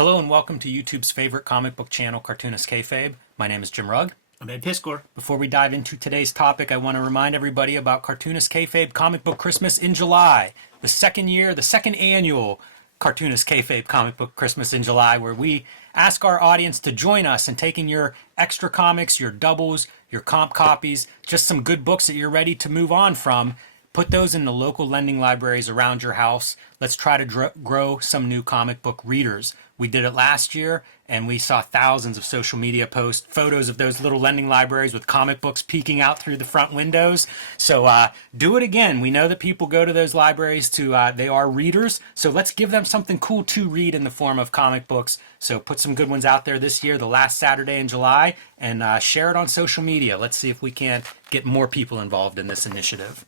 Hello and welcome to YouTube's favorite comic book channel, Cartoonist Kayfabe. My name is Jim Rugg. I'm Ed Piscor. Before we dive into today's topic, I want to remind everybody about Cartoonist Kayfabe Comic Book Christmas in July. The second annual Cartoonist Kayfabe Comic Book Christmas in July, where we ask our audience to join us in taking your extra comics, your doubles, your comp copies, just some good books that you're ready to move on from. Put those in the local lending libraries around your house. Let's try to grow some new comic book readers. We did it last year, and we saw thousands of social media posts, photos of those little lending libraries with comic books peeking out through the front windows. So do it again. We know that people go to those libraries they are readers, so let's give them something cool to read in the form of comic books. So put some good ones out there this year, the last Saturday in July, and share it on social media. Let's see if we can get more people involved in this initiative.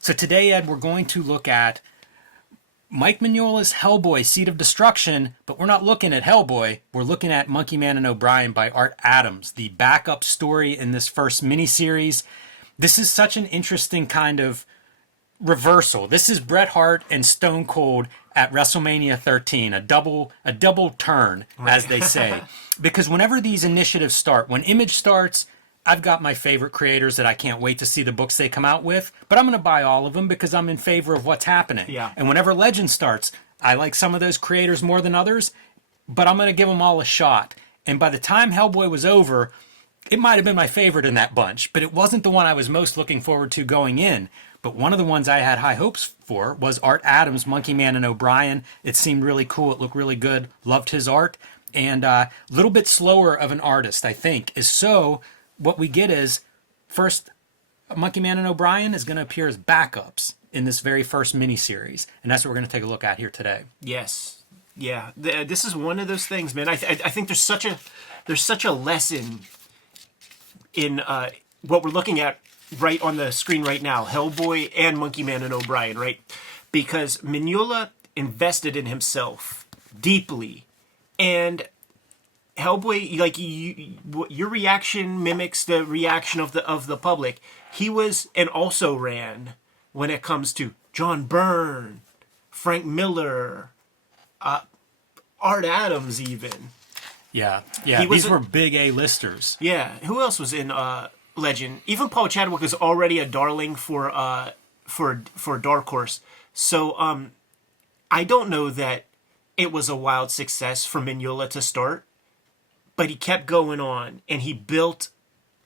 So today, Ed, we're going to look at Mike Mignola's Hellboy, Seed of Destruction, but we're not looking at Hellboy. We're looking at Monkeyman and O'Brien by Art Adams, the backup story in this first miniseries. This is such an interesting kind of reversal. This is Bret Hart and Stone Cold at WrestleMania 13, a double turn, as they say. Because whenever these initiatives start, when Image starts, I've got my favorite creators that I can't wait to see the books they come out with, but I'm going to buy all of them because I'm in favor of what's happening. Yeah. And whenever Legend starts, I like some of those creators more than others, but I'm going to give them all a shot. And by the time Hellboy was over, it might have been my favorite in that bunch, but it wasn't the one I was most looking forward to going in. But one of the ones I had high hopes for was Art Adams' Monkeyman and O'Brien. It seemed really cool. It looked really good. Loved his art. And a little bit slower of an artist, I think, is so... What we get is, first, Monkeyman and O'Brien is going to appear as backups in this very first miniseries. And that's what we're going to take a look at here today. Yes. Yeah. This is one of those things, man. I think there's such a lesson in what we're looking at right on the screen right now, Hellboy and Monkeyman and O'Brien, right? Because Mignola invested in himself deeply, and Hellboy, like your reaction mimics the reaction of the public. He was and also ran when it comes to John Byrne, Frank Miller, Art Adams, even. Yeah. These were big A-listers. Yeah. Who else was in Legend? Even Paul Chadwick was already a darling for Dark Horse. So I don't know that it was a wild success for Mignola to start. But he kept going on, and he built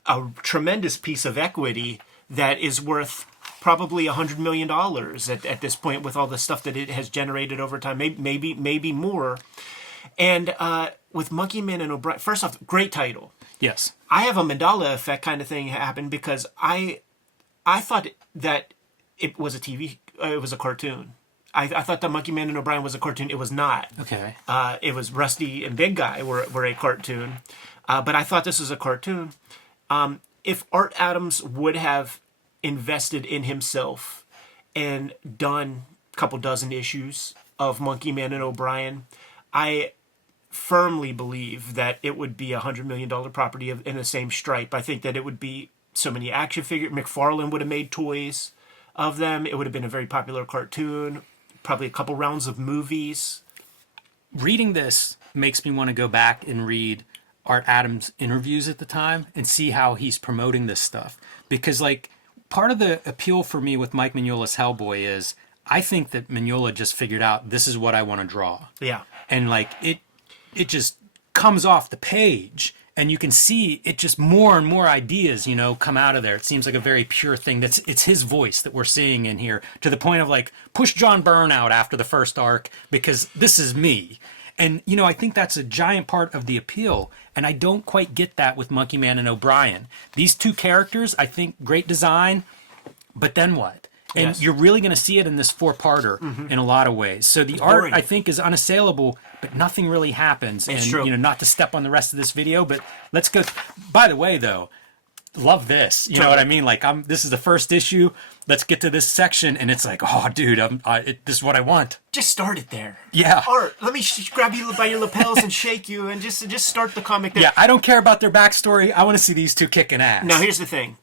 a tremendous piece of equity that is worth probably $100 million at this point, with all the stuff that it has generated over time, maybe more. And with Monkeyman and O'Brien, first off, great title. Yes. I have a Mandela effect kind of thing happen because I thought that it was it was a cartoon. I thought that Monkeyman and O'Brien was a cartoon. It was not. Okay. It was Rusty and Big Guy were a cartoon. But I thought this was a cartoon. If Art Adams would have invested in himself and done a couple dozen issues of Monkeyman and O'Brien, I firmly believe that it would be $100 million property in the same stripe. I think that it would be so many action figures. McFarlane would have made toys of them. It would have been a very popular cartoon. Probably a couple rounds of movies. Reading this makes me want to go back and read Art Adams' interviews at the time and see how he's promoting this stuff. Because, like, part of the appeal for me with Mike Mignola's Hellboy is I think that Mignola just figured out this is what I want to draw. Yeah. And, like, it just comes off the page. And you can see it just more and more ideas, come out of there. It seems like a very pure thing. It's his voice that we're seeing in here, to the point of like, push John Byrne out after the first arc because this is me. And, I think that's a giant part of the appeal. And I don't quite get that with Monkeyman and O'Brien. These two characters, I think, great design, but then what? And yes. You're really going to see it in this four-parter in a lot of ways. So the art, I think, is unassailable, but nothing really happens. It's and, true. Not to step on the rest of this video, but let's go. By the way, though, love this. You know what I mean? Like, this is the first issue. Let's get to this section, and it's like, oh, dude, this is what I want. Just start it there. Yeah. Art, let me grab you by your lapels and shake you, and just start the comic there. Yeah, I don't care about their backstory. I want to see these two kicking ass. Now, here's the thing.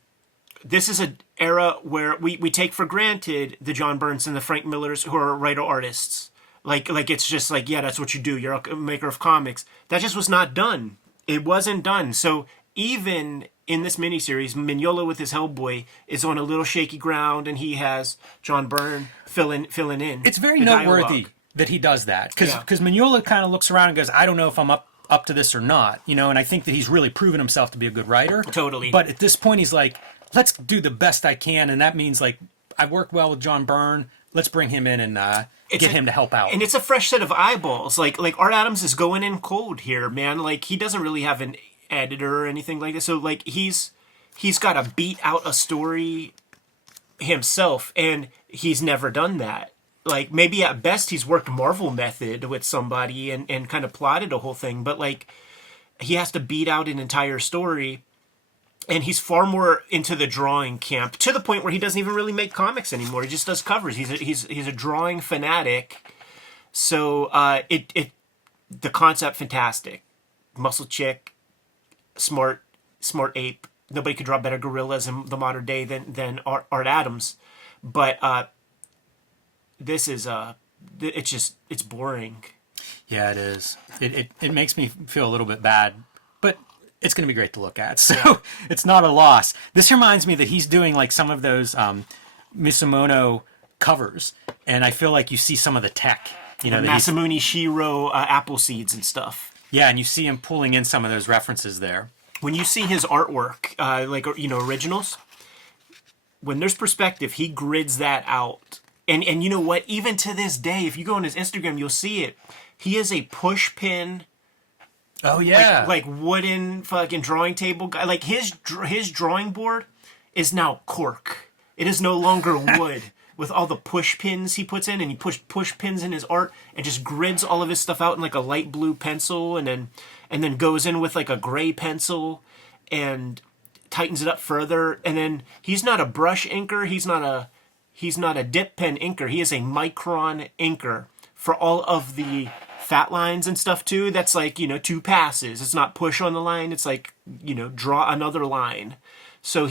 This is an era where we take for granted the John Byrnes and the Frank Millers, who are writer artists. Like it's just like, yeah, that's what you do. You're a maker of comics. That just was not done. It wasn't done. So even in this miniseries, Mignola with his Hellboy is on a little shaky ground, and he has John Byrne filling in. It's very the noteworthy dialogue. that he does that, because Yeah. Mignola kind of looks around and goes, I don't know if I'm up to this or not, you know, and I think that he's really proven himself to be a good writer. Totally. But at this point, he's like, let's do the best I can, and that means like I work well with John Byrne. Let's bring him in and get him to help out. And it's a fresh set of eyeballs. Like Art Adams is going in cold here, man. Like he doesn't really have an editor or anything like this. So like he's got to beat out a story himself, and he's never done that. Like maybe at best he's worked Marvel method with somebody and kind of plotted a whole thing, but like he has to beat out an entire story. And he's far more into the drawing camp, to the point where he doesn't even really make comics anymore. He just does covers. He's a drawing fanatic. So the concept fantastic, muscle chick, smart ape. Nobody could draw better gorillas in the modern day than Art Adams. But this is it's boring. Yeah, it is. It makes me feel a little bit bad, but it's going to be great to look at. So it's not a loss. This reminds me that he's doing like some of those Misamono covers, and I feel like you see some of the tech. You know, Masamune Shiro apple seeds and stuff. Yeah, and you see him pulling in some of those references there. When you see his artwork, originals, when there's perspective, he grids that out. And you know what? Even to this day, if you go on his Instagram, you'll see it. He is a push pin. Oh yeah, like wooden fucking drawing table guy. Like his drawing board is now cork. It is no longer wood. With all the push pins he puts in, and he push pins in his art, and just grids all of his stuff out in like a light blue pencil, and then goes in with like a gray pencil, and tightens it up further. And then he's not a brush inker. He's not a dip pen inker. He is a micron inker for all of the fat lines and stuff too. That's like, 2 passes. It's not push on the line. It's like, draw another line. So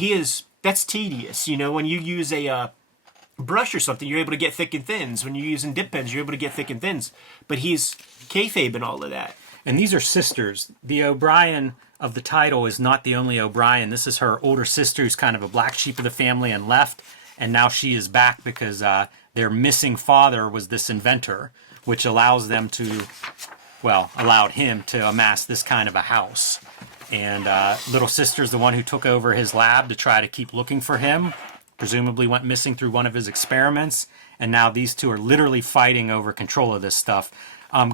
that's tedious. When you use a brush or something, you're able to get thick and thins. When you're using dip pens, you're able to get thick and thins. But he's kayfabe and all of that. And these are sisters. The O'Brien of the title is not the only O'Brien. This is her older sister, who's kind of a black sheep of the family and left. And now she is back because their missing father was this inventor, which allowed him to amass this kind of a house. And little sister's the one who took over his lab to try to keep looking for him. Presumably went missing through one of his experiments. And now these two are literally fighting over control of this stuff.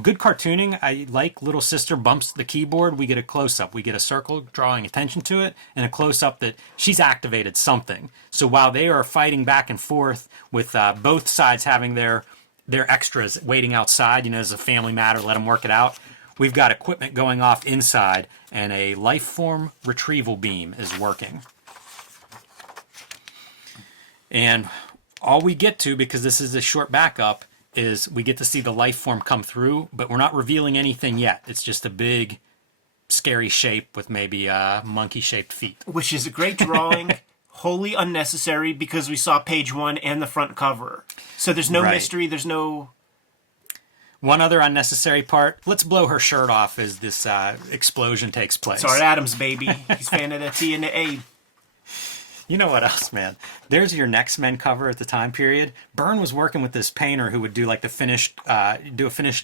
Good cartooning. I like little sister bumps the keyboard. We get a close-up. We get a circle drawing attention to it, and a close-up that she's activated something. So while they are fighting back and forth with both sides having their extras waiting outside, as a family matter, let them work it out, we've got equipment going off inside, and a life form retrieval beam is working. And all we get to, because this is a short backup, is we get to see the life form come through, but we're not revealing anything yet. It's just a big, scary shape with maybe monkey-shaped feet. Which is a great drawing, wholly unnecessary, because we saw page 1 and the front cover. So there's no mystery, there's no... One other unnecessary part, let's blow her shirt off as this explosion takes place. It's Art Adams, baby. He's fan of the T and the A. You know what else, man? There's your Next Men cover at the time period. Byrne was working with this painter who would do like a finished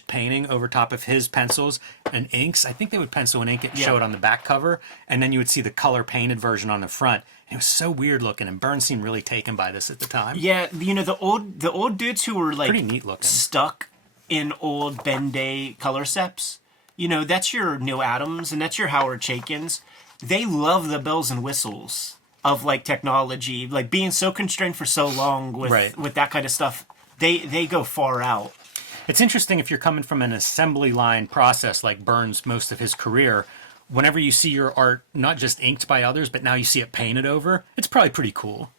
painting over top of his pencils and inks. I think they would pencil and ink it and show it on the back cover, and then you would see the color painted version on the front. And it was so weird looking, and Byrne seemed really taken by this at the time. Yeah, the old dudes who were like pretty neat looking, stuck in old Bendé color seps. That's your Neil Adams and that's your Howard Chaykin's. They love the bells and whistles of like technology, like being so constrained for so long with that kind of stuff. They go far out. It's interesting if you're coming from an assembly line process like Byrne's most of his career. Whenever you see your art not just inked by others, but now you see it painted over, it's probably pretty cool,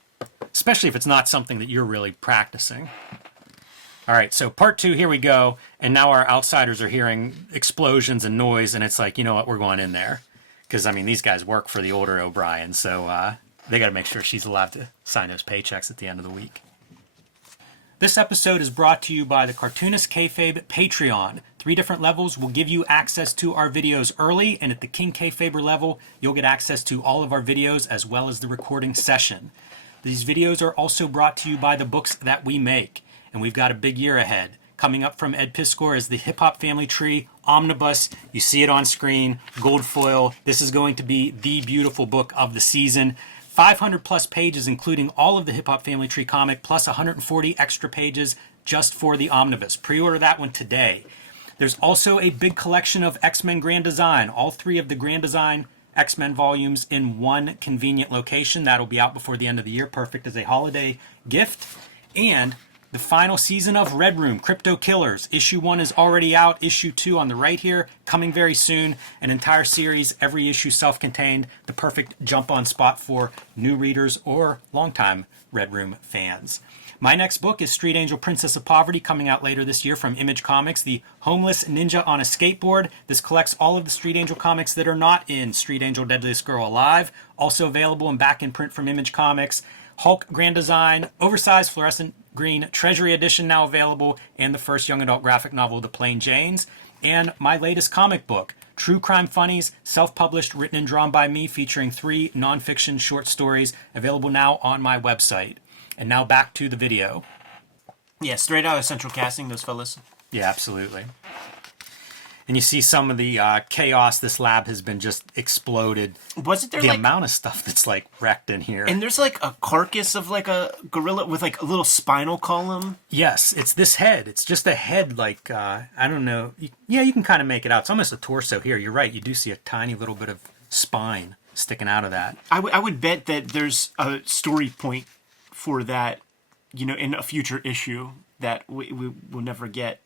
especially if it's not something that you're really practicing. All right, so part 2, here we go, and now our outsiders are hearing explosions and noise, and it's like, you know what, we're going in there, because these guys work for the older O'Brien, so they got to make sure she's allowed to sign those paychecks at the end of the week. This episode is brought to you by the Cartoonist Kayfabe Patreon. 3 different levels will give you access to our videos early, and at the King Kayfaber level, you'll get access to all of our videos as well as the recording session. These videos are also brought to you by the books that we make, and we've got a big year ahead. Coming up from Ed Piskor is the Hip Hop Family Tree Omnibus. You see it on screen, gold foil. This is going to be the beautiful book of the season. 500 plus pages, including all of the Hip Hop Family Tree comic, plus 140 extra pages just for the Omnibus. Pre-order that one today. There's also a big collection of X-Men Grand Design, all 3 of the Grand Design X-Men volumes in one convenient location. That'll be out before the end of the year, perfect as a holiday gift. And the final season of Red Room, Crypto Killers. Issue 1 is already out. Issue 2 on the right here, coming very soon. An entire series, every issue self-contained. The perfect jump-on spot for new readers or longtime Red Room fans. My next book is Street Angel Princess of Poverty, coming out later this year from Image Comics, the homeless ninja on a skateboard. This collects all of the Street Angel comics that are not in Street Angel Deadliest Girl Alive. Also available and back in print from Image Comics. Hulk Grand Design, oversized fluorescent green Treasury Edition now available, and the first young adult graphic novel, The Plain Janes, and my latest comic book, True Crime Funnies, self-published, written and drawn by me, featuring 3 nonfiction short stories, available now on my website. And now back to the video. Yeah, straight out of Central Casting, those fellas. Yeah, absolutely. And you see some of the chaos. This lab has been just exploded. Wasn't there the amount of stuff that's like wrecked in here? And there's like a carcass of like a gorilla with like a little spinal column. Yes, it's this head. It's just a head, like I don't know. Yeah, you can kind of make it out. It's almost a torso here. You're right. You do see a tiny little bit of spine sticking out of that. I would bet that there's a story point for that, you know, in a future issue that we will never get.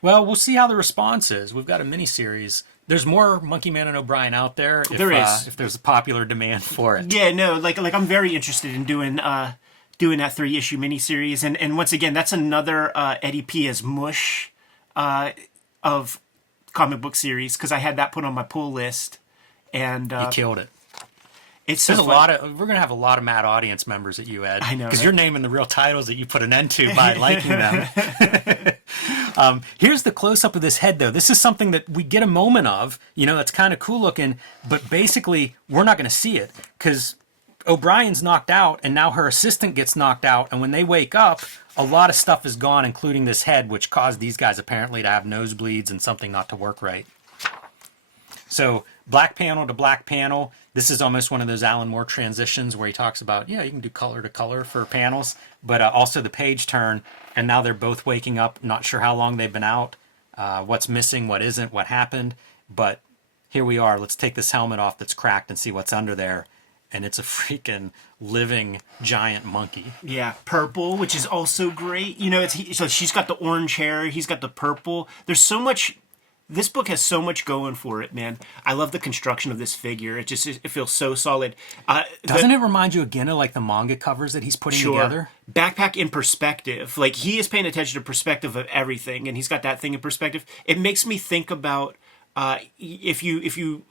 Well, we'll see how the response is. We've got a miniseries. There's more Monkeyman and O'Brien out there. If there's a popular demand for it. Yeah, no, like I'm very interested in doing that 3-issue miniseries, and once again, that's another Eddie P as Mush of comic book series, because I had that put on my pull list, and you killed it. It's so we're gonna have a lot of mad audience members at you, Ed. I know, because you're naming the real titles that you put an end to by liking them. Here's the close-up of this head, though. This is something that we get a moment of, you know, that's kind of cool looking, but basically we're not going to see it because O'Brien's knocked out, and now her assistant gets knocked out, and when they wake up, a lot of stuff is gone, including this head, which caused these guys apparently to have nosebleeds and something not to work right. So black panel to black panel. This is almost one of those Alan Moore transitions where he talks about, yeah, you can do color to color for panels, but also the page turn. And now they're both waking up, not sure how long they've been out, what's missing, what isn't, what happened. But here we are. Let's take this helmet off that's cracked and see what's under there. And it's a freaking living giant monkey. Yeah, purple, which is also great. You know, so she's got the orange hair. He's got the purple. There's so much. This book has so much going for it, man. I love the construction of this figure. It feels so solid. Doesn't it remind you again of like the manga covers that he's putting together? Backpack in perspective. Like, he is paying attention to perspective of everything, and he's got that thing in perspective. It makes me think about if you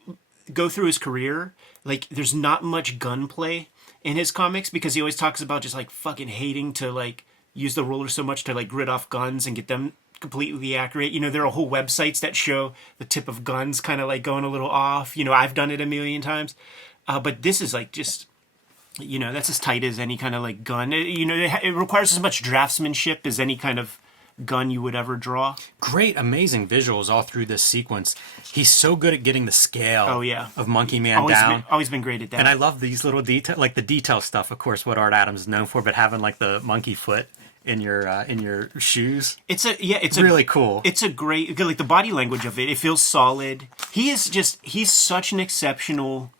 go through his career, like, there's not much gunplay in his comics because he always talks about just like fucking hating to like use the roller so much to like grit off guns and get them completely accurate. You know, there are whole websites that show the tip of guns kind of like going a little off. You know, I've done it a million times. But this is like just, you know, that's as tight as any kind of like gun. You know, it requires as much draftsmanship as any kind of gun you would ever draw. Great, amazing visuals all through this sequence. He's so good at getting the scale of Monkeyman down. Always been great at that. And I love these little details, like the detail stuff, of course, what Art Adams is known for, but having like the monkey foot in your shoes. It's really cool. It's a great, like the body language of it. It feels solid. He's such an exceptional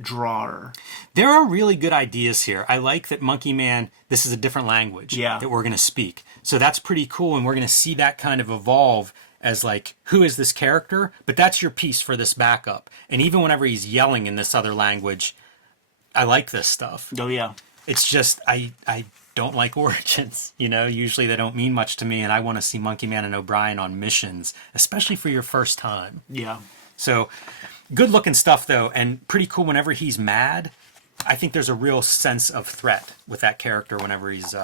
drawer. There are really good ideas here. I like that Monkeyman, this is a different language that we're going to speak. So that's pretty cool, and we're going to see that kind of evolve as like, who is this character? But that's your piece for this backup. And even whenever he's yelling in this other language, I like this stuff. Oh, yeah. It's just, I don't like origins. You know, usually they don't mean much to me, and I want to see Monkeyman and O'Brien on missions, especially for your first time. Yeah. So, good looking stuff though, and pretty cool whenever he's mad. I think there's a real sense of threat with that character whenever he's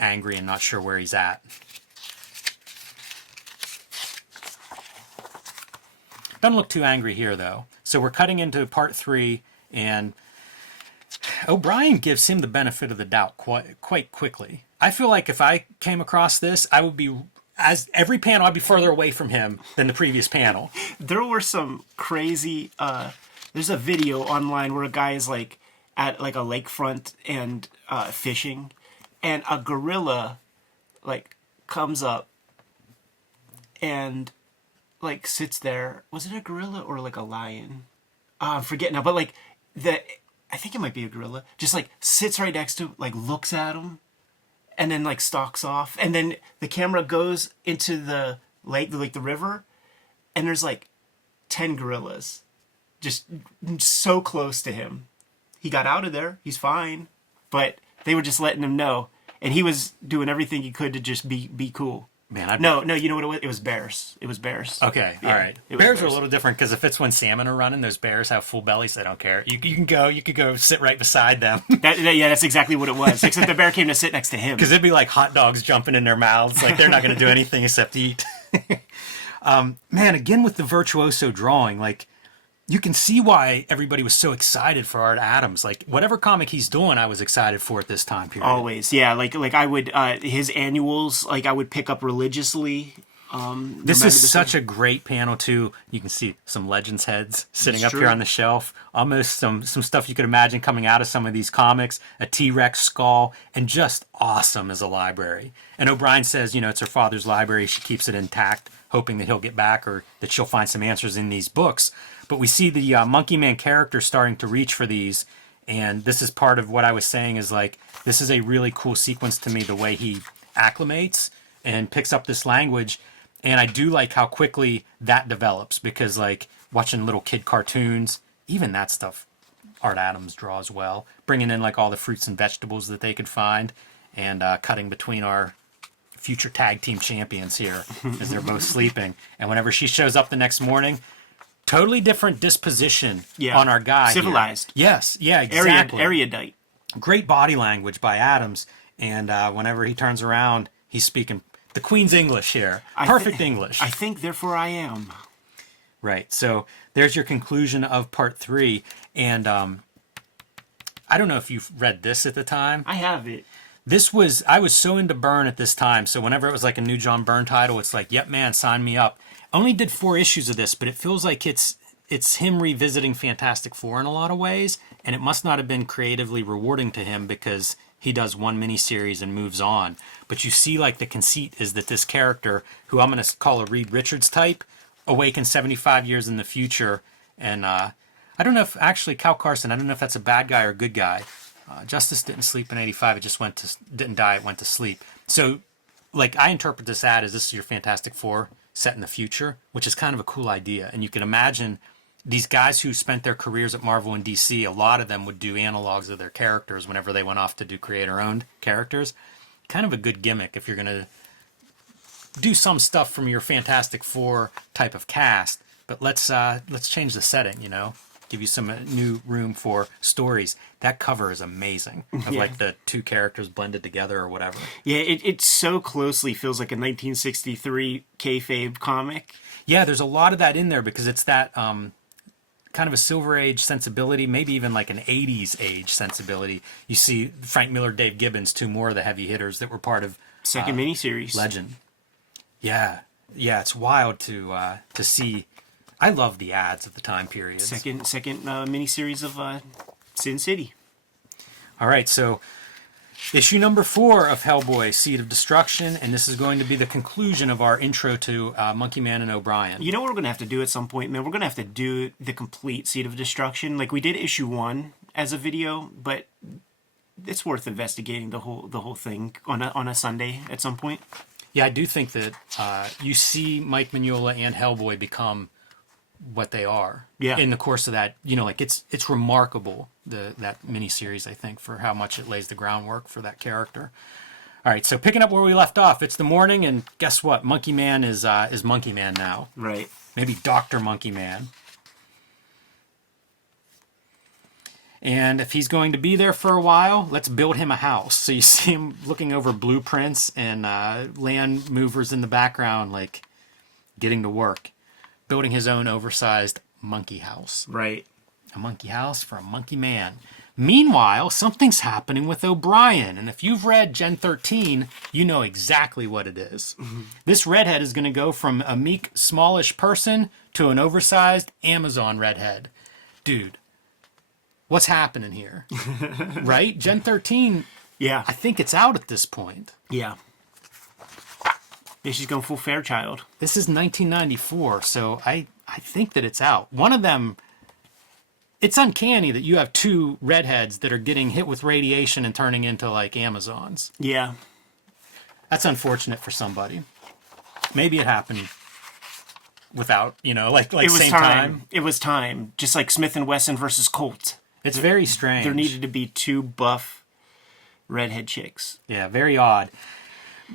angry and not sure where he's at. Doesn't look too angry here, though. So we're cutting into part 3, and O'Brien gives him the benefit of the doubt quite quickly. I feel like if I came across this, I would be, as every panel, I'd be further away from him than the previous panel. There were some crazy, there's a video online where a guy is like at like a lakefront and fishing, and a gorilla like comes up and like sits there. Was it a gorilla or like a lion? I'm forgetting now, but like I think it might be a gorilla. Just like sits right next to him, like looks at him, and then like stalks off. And then the camera goes into the lake, like the river, and there's like 10 gorillas just so close to him. He got out of there. He's fine. But they were just letting him know. And he was doing everything he could to just be cool. Man, No, you know what it was? It was bears. It was bears. Okay, Yeah, all right. it was Bears are a little different because if it's when salmon are running, those bears have full bellies. They don't care. You could go sit right beside them. Yeah, that's exactly what it was. Except the bear came to sit next to him. Because it'd be like hot dogs jumping in their mouths. Like they're not going to do anything except eat. Man, again with the virtuoso drawing, like you can see why everybody was so excited for Art Adams. Like whatever comic he's doing, I was excited for at this time period. Always, yeah. Like I would his annuals, like I would pick up religiously. This is such a great panel too. You can see some Legends heads sitting up here on the shelf. Almost some stuff you could imagine coming out of some of these comics. A T-Rex skull, and just awesome as a library. And O'Brien says, it's her father's library. She keeps it intact, hoping that he'll get back or that she'll find some answers in these books. But we see the Monkeyman character starting to reach for these. And this is part of what I was saying is like, this is a really cool sequence to me, the way he acclimates and picks up this language. And I do like how quickly that develops because like watching little kid cartoons, even that stuff, Art Adams draws well. Bringing in like all the fruits and vegetables that they could find and cutting between our future tag team champions here as they're both sleeping. And whenever she shows up the next morning, totally different disposition on our guy. Civilized. Here. Yes, yeah, exactly. Erudite. Great body language by Adams. And whenever he turns around, he's speaking the Queen's English here. Perfect English. I think, therefore I am. Right. So there's your conclusion of part 3. And I don't know if you've read this at the time. I have it. I was so into Byrne at this time. So whenever it was like a new John Byrne title, it's like, yep, man, sign me up. Only did 4 issues of this, but it feels like it's him revisiting Fantastic Four in a lot of ways, and it must not have been creatively rewarding to him because he does one miniseries and moves on. But you see, like, the conceit is that this character, who I'm going to call a Reed Richards type, awakens 75 years in the future, and I don't know if, actually, Cal Carson, I don't know if that's a bad guy or a good guy. Justice didn't sleep in 85, it just didn't die, it went to sleep. So, like, I interpret this as this is your Fantastic Four set in the future, which is kind of a cool idea. And you can imagine these guys who spent their careers at Marvel and DC, a lot of them would do analogs of their characters whenever they went off to do creator-owned characters. Kind of a good gimmick if you're going to do some stuff from your Fantastic Four type of cast. But let's change the setting, give you some new room for stories. That cover is amazing, of like the two characters blended together or whatever. Yeah, it so closely feels like a 1963 Kayfabe comic. Yeah, there's a lot of that in there because it's that kind of a Silver Age sensibility, maybe even like an 80s age sensibility. You see Frank Miller, Dave Gibbons, 2 more of the heavy hitters that were part of second miniseries. Legend. Yeah, it's wild to see. I love the ads of the time period. Second miniseries of Sin City. All right, so issue number 4 of Hellboy, Seed of Destruction, and this is going to be the conclusion of our intro to Monkeyman and O'Brien. You know what we're going to have to do at some point, man? We're going to have to do the complete Seed of Destruction. Like, we did issue 1 as a video, but it's worth investigating the whole thing on a Sunday at some point. Yeah, I do think that you see Mike Mignola and Hellboy become what they are in the course of that. Like it's remarkable, that miniseries, I think, for how much it lays the groundwork for that character. All right, so picking up where we left off, it's the morning, and guess what? Monkeyman is Monkeyman now. Right. Maybe Dr. Monkeyman. And if he's going to be there for a while, let's build him a house. So you see him looking over blueprints and land movers in the background, like getting to work, building his own oversized monkey house. Right. A monkey house for a monkey man. Meanwhile, something's happening with O'Brien. And if you've read Gen 13, you know exactly what it is. Mm-hmm. This redhead is going to go from a meek, smallish person to an oversized Amazon redhead. Dude, what's happening here? Right? Gen 13, Yeah. I think it's out at this point. Yeah. Yeah, she's going full Fairchild. This is 1994, so I think that it's out. One of them, it's uncanny that you have two redheads that are getting hit with radiation and turning into like Amazons. Yeah. That's unfortunate for somebody. Maybe it happened without, like It was same time. It was time. Just like Smith & Wesson versus Colt. It's very strange. There needed to be two buff redhead chicks. Yeah, very odd.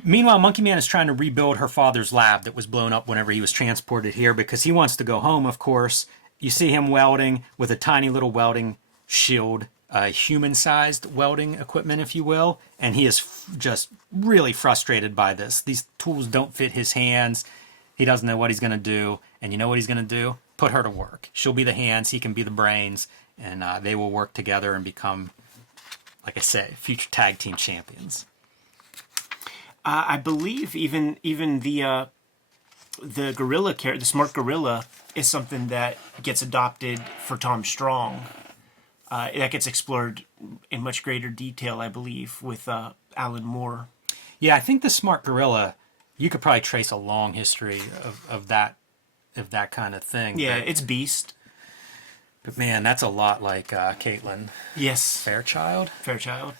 Meanwhile, Monkeyman is trying to rebuild her father's lab that was blown up whenever he was transported here because he wants to go home, of course. You see him welding with a tiny little welding shield, human-sized welding equipment, if you will, and he is just really frustrated by this. These tools don't fit his hands. He doesn't know what he's going to do, and you know what he's going to do? Put her to work. She'll be the hands, he can be the brains, and they will work together and become, like I say, future tag team champions. I believe even the gorilla character, the smart gorilla, is something that gets adopted for Tom Strong. That gets explored in much greater detail, I believe, with Alan Moore. Yeah, I think the smart gorilla, you could probably trace a long history of that kind of thing. Yeah, it's Beast. But man, that's a lot like Caitlin. Yes. Fairchild? Fairchild.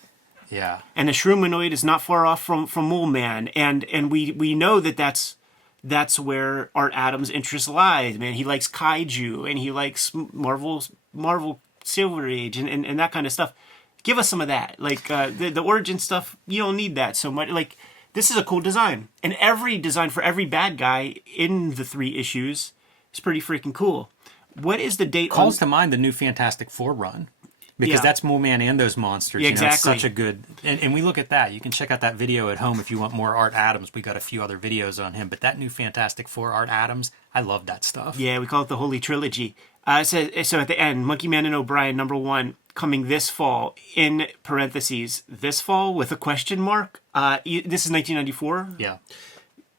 Yeah. And the Shroomonoid is not far off from Mole Man, and we know that's where Art Adams' interest lies. Man, he likes kaiju and he likes Marvel Silver Age and that kind of stuff. Give us some of that. Like the origin stuff, you don't need that so much. Like, this is a cool design, and every design for every bad guy in the 3 issues is pretty freaking cool. What is the date? Calls to mind the new Fantastic Four run. Because that's Mole Man and those monsters. Yeah, exactly. It's exactly. such a good... And we look at that. You can check out that video at home if you want more Art Adams. We got a few other videos on him. But that new Fantastic Four Art Adams, I love that stuff. Yeah, we call it the Holy Trilogy. So at the end, Monkeyman and O'Brien, #1, coming this fall, in parentheses, this fall with a question mark. This is 1994. Yeah.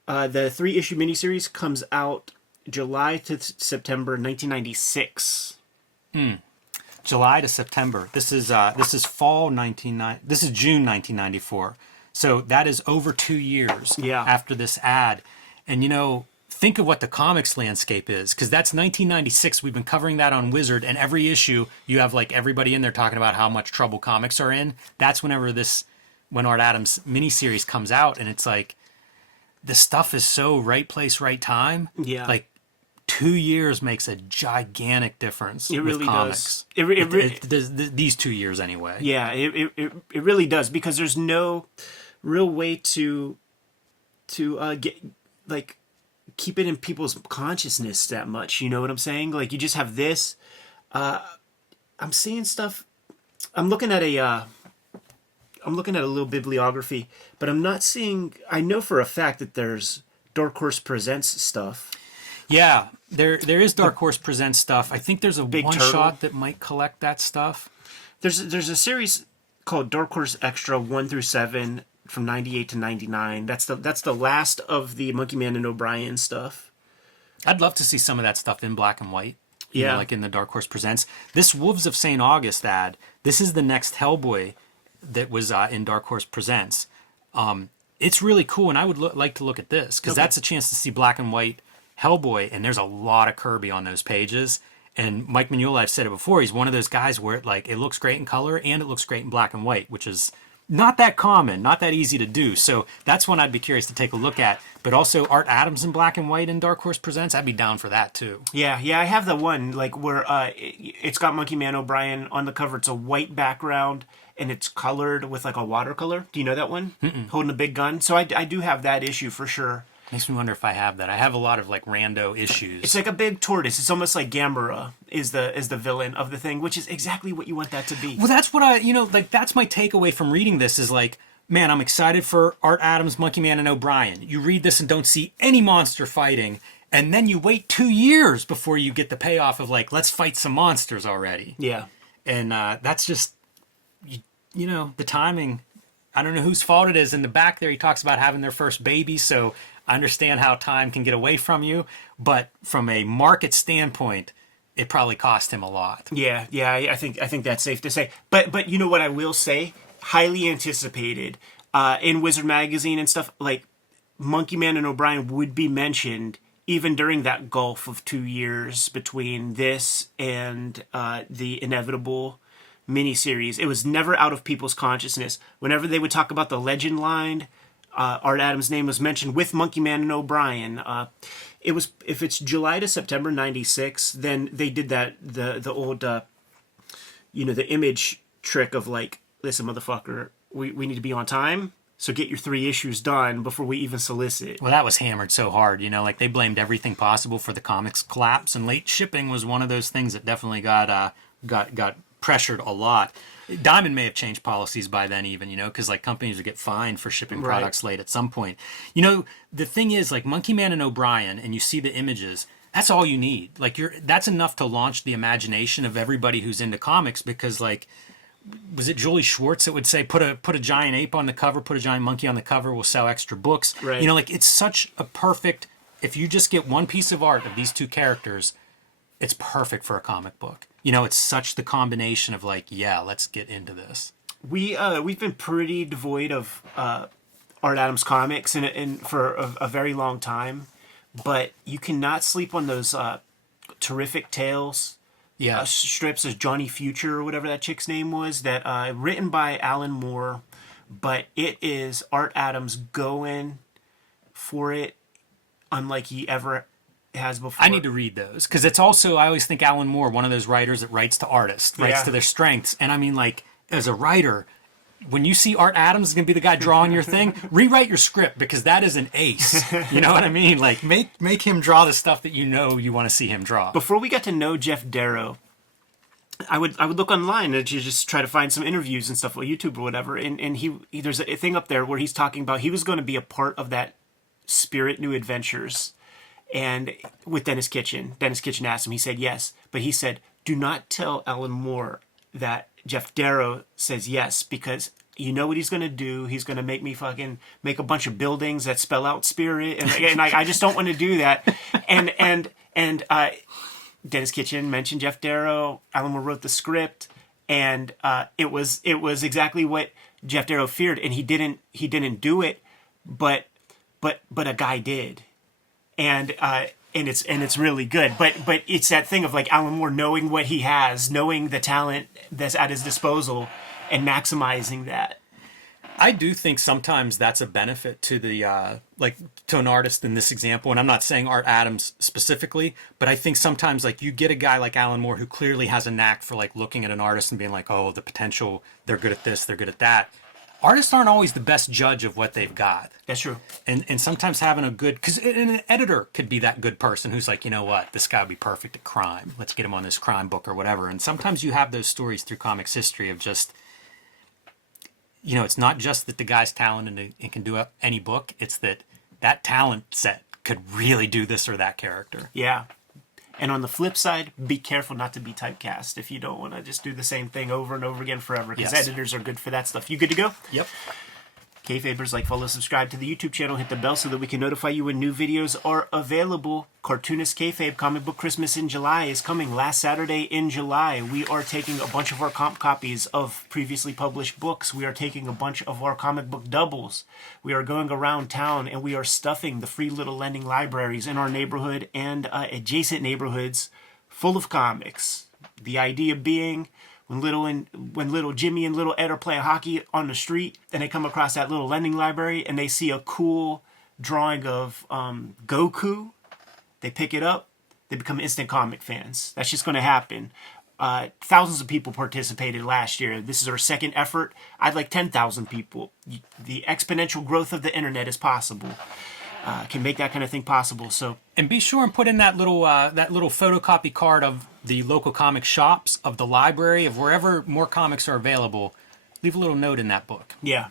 The 3-issue miniseries comes out July to September 1996. July to September. This is fall 1990. This is June 1994. So that is over 2 years after this ad. And think of what the comics landscape is, because that's 1996. We've been covering that on Wizard, and every issue you have like everybody in there talking about how much trouble comics are in. That's when Art Adams miniseries comes out, and it's like the stuff is so right place, right time. Yeah. Like 2 years makes a gigantic difference. It really with comics. does. It does these 2 years anyway. Yeah, it really does, because there's no real way to get like keep it in people's consciousness that much. You know what I'm saying? Like, you just have this. I'm seeing stuff. I'm looking at a little bibliography, but I'm not seeing. I know for a fact that there's Dark Horse Presents stuff. Yeah, there is Dark Horse Presents stuff. I think there's a Big one Turtle. shot that might collect that stuff. There's a series called Dark Horse Extra 1 through 7 from 98 to 99. That's the last of the Monkeyman and O'Brien stuff. I'd love to see some of that stuff in black and white. You Yeah. know, like in the Dark Horse Presents. This Wolves of St. August ad, this is the next Hellboy that was in Dark Horse Presents. It's really cool, and I would like to look at this, because that's a chance to see black and white Hellboy, and there's a lot of Kirby on those pages. And Mike Mignola, I've said it before, he's one of those guys where it looks great in color and it looks great in black and white, which is not that common, not that easy to do. So that's one I'd be curious to take a look at. But also Art Adams in black and white in Dark Horse Presents, I'd be down for that too. Yeah, I have the one like where it's got Monkeyman O'Brien on the cover. It's a white background and it's colored with like a watercolor. Do you know that one? Holding a big gun. So I do have that issue for sure. Makes me wonder if I have that. I have a lot of like rando issues. It's like a big tortoise. It's almost like Gamera is the villain of the thing, which is exactly what you want that to be. Well, that's what like that's my takeaway from reading this is like, man, I'm excited for Art Adams, Monkeyman, and O'Brien. You read this and don't see any monster fighting, and then you wait 2 years before you get the payoff of like, let's fight some monsters already. Yeah. And that's just, the timing. I don't know whose fault it is. In the back there, he talks about having their first baby, so I understand how time can get away from you. But from a market standpoint, it probably cost him a lot. Yeah, I think that's safe to say. But you know what I will say? Highly anticipated. In Wizard Magazine and stuff, like Monkeyman and O'Brien would be mentioned even during that gulf of 2 years between this and the inevitable miniseries. It was never out of people's consciousness. Whenever they would talk about the Legend line, Art Adams' name was mentioned with Monkeyman and O'Brien. It was, if it's July to September '96, then they did that the old the image trick of like, listen, motherfucker, we need to be on time. So get your 3 issues done before we even solicit. Well, that was hammered so hard, like they blamed everything possible for the comics collapse, and late shipping was one of those things that definitely got pressured a lot. Diamond may have changed policies by then even, because like companies would get fined for shipping products late at some point. The thing is, like Monkeyman and O'Brien, and you see the images, that's all you need. Like that's enough to launch the imagination of everybody who's into comics, because like, was it Julie Schwartz that would say, put a giant ape on the cover, put a giant monkey on the cover, we'll sell extra books. Right. Like it's such a perfect, if you just get one piece of art of these two characters, it's perfect for a comic book. It's such the combination of like, yeah, let's get into this. We've been pretty devoid of Art Adams comics in for a very long time, but you cannot sleep on those terrific tales. Yeah, Strips of Johnny Future or whatever that chick's name was, that written by Alan Moore, but it is Art Adams going for it unlike he ever has before. I need to read those, because it's also, I always think Alan Moore, one of those writers that writes to artists, writes to their strengths. And I mean, like, as a writer, when you see Art Adams is going to be the guy drawing your thing, rewrite your script, because that is an ace. You know what I mean? Like, make him draw the stuff that you want to see him draw. Before we got to know Jeff Darrow, I would look online and just try to find some interviews and stuff on YouTube or whatever. And he there's a thing up there where he's talking about he was going to be a part of that Spirit New Adventures, and with Dennis Kitchen. Dennis Kitchen asked him. He said yes, but he said, do not tell Alan Moore that Jeff Darrow says yes, because you know what he's going to do. He's going to make me fucking make a bunch of buildings that spell out spirit. And I just don't want to do that. And Dennis Kitchen mentioned Jeff Darrow. Alan Moore wrote the script, and it was exactly what Jeff Darrow feared. And he didn't do it, but a guy did. And it's really good, but it's that thing of like Alan Moore knowing what he has, knowing the talent that's at his disposal, and maximizing that. I do think sometimes that's a benefit to the to an artist in this example, and I'm not saying Art Adams specifically, but I think sometimes like you get a guy like Alan Moore who clearly has a knack for like looking at an artist and being like, oh, the potential, they're good at this, they're good at that. Artists aren't always the best judge of what they've got. That's true. And sometimes having a good, because an editor could be that good person who's like, you know what, this guy would be perfect at crime. Let's get him on this crime book or whatever. And sometimes you have those stories through comics history of just, it's not just that the guy's talented and can do any book. It's that talent set could really do this or that character. Yeah. And on the flip side, be careful not to be typecast if you don't want to just do the same thing over and over again forever, because editors are good for that stuff. You good to go? Yep. Kayfabers, like, follow, subscribe to the YouTube channel, hit the bell so that we can notify you when new videos are available. Cartoonist Kayfabe Comic Book Christmas in July is coming last Saturday in July. We are taking a bunch of our comp copies of previously published books. We are taking a bunch of our comic book doubles. We are going around town and we are stuffing the free little lending libraries in our neighborhood and adjacent neighborhoods full of comics. The idea being, when little Jimmy and little Ed are playing hockey on the street and they come across that little lending library and they see a cool drawing of Goku, they pick it up, they become instant comic fans. That's just going to happen. Thousands of people participated last year. This is our second effort. I'd like 10,000 people. The exponential growth of the internet is possible. can make that kind of thing possible. So, And be sure and put in that little photocopy card of the local comic shops, of the library, of wherever more comics are available. Leave a little note in that book. yeah,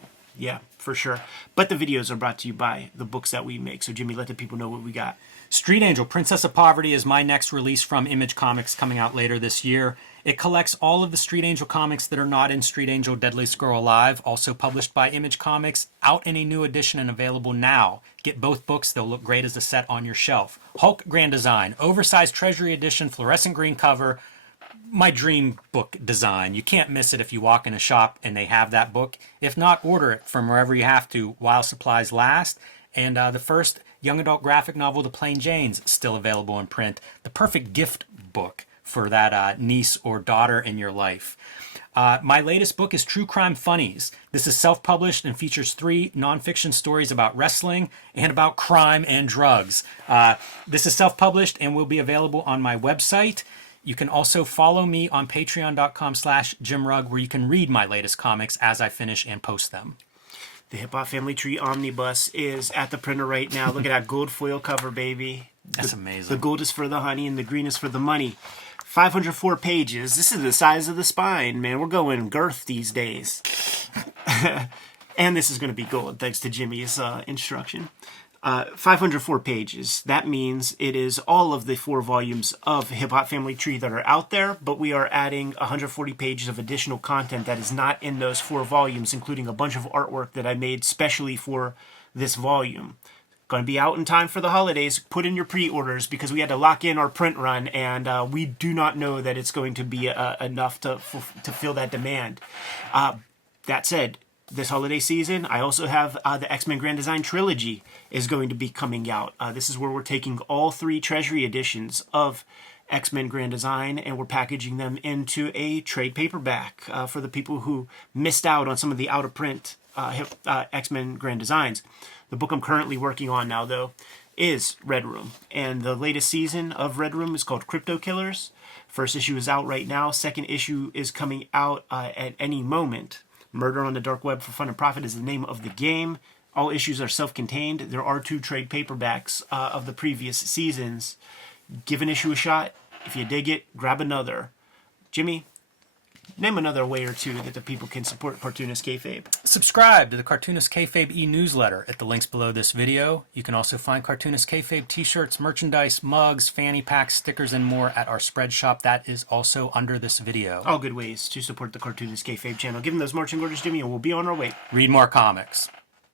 for sure. But the videos are brought to you by the books that we make. So, Jimmy, let the people know what we got. Street Angel, Princess of Poverty is my next release from Image Comics, coming out later this year. It collects all of the Street Angel comics that are not in Street Angel Deadliest Girl Alive, also published by Image Comics, out in a new edition and available now. Get both books, they'll look great as a set on your shelf. Hulk Grand Design, oversized Treasury Edition, fluorescent green cover, my dream book design. You can't miss it if you walk in a shop and they have that book. If not, order it from wherever you have to while supplies last. And the first young adult graphic novel, The Plain Janes, still available in print. The perfect gift book for that niece or daughter in your life. My latest book is True Crime Funnies. This is self-published and features 3 nonfiction stories about wrestling and about crime and drugs. This is self-published and will be available on my website. You can also follow me on patreon.com/JimRugg, where you can read my latest comics as I finish and post them. The Hip Hop Family Tree Omnibus is at the printer right now. Look at that gold foil cover, baby. That's amazing. The gold is for the honey and the green is for the money. 504 pages. This is the size of the spine, man. We're going girth these days. And this is going to be gold, thanks to Jimmy's instruction. 504 pages. That means it is all of the 4 volumes of Hip Hop Family Tree that are out there, but we are adding 140 pages of additional content that is not in those 4 volumes, including a bunch of artwork that I made specially for this volume. Going to be out in time for the holidays. Put in your pre-orders because we had to lock in our print run, and we do not know that it's going to be enough to fill that demand. That said, this holiday season, I also have the X-Men Grand Design Trilogy is going to be coming out. This is where we're taking all 3 Treasury editions of X-Men Grand Design and we're packaging them into a trade paperback for the people who missed out on some of the out-of-print X-Men Grand Designs. The book I'm currently working on now, though, is Red Room. And the latest season of Red Room is called Crypto Killers. First issue is out right now. Second issue is coming out at any moment. Murder on the Dark Web for Fun and Profit is the name of the game. All issues are self-contained. There are 2 trade paperbacks of the previous seasons. Give an issue a shot. If you dig it, grab another. Jimmy, name another way or 2 that the people can support Cartoonist Kayfabe. Subscribe to the Cartoonist Kayfabe e-newsletter at the links below this video. You can also find Cartoonist Kayfabe t-shirts, merchandise, mugs, fanny packs, stickers, and more at our spread shop. That is also under this video. All good ways to support the Cartoonist Kayfabe channel. Give them those marching orders, Jimmy, and we'll be on our way. Read more comics.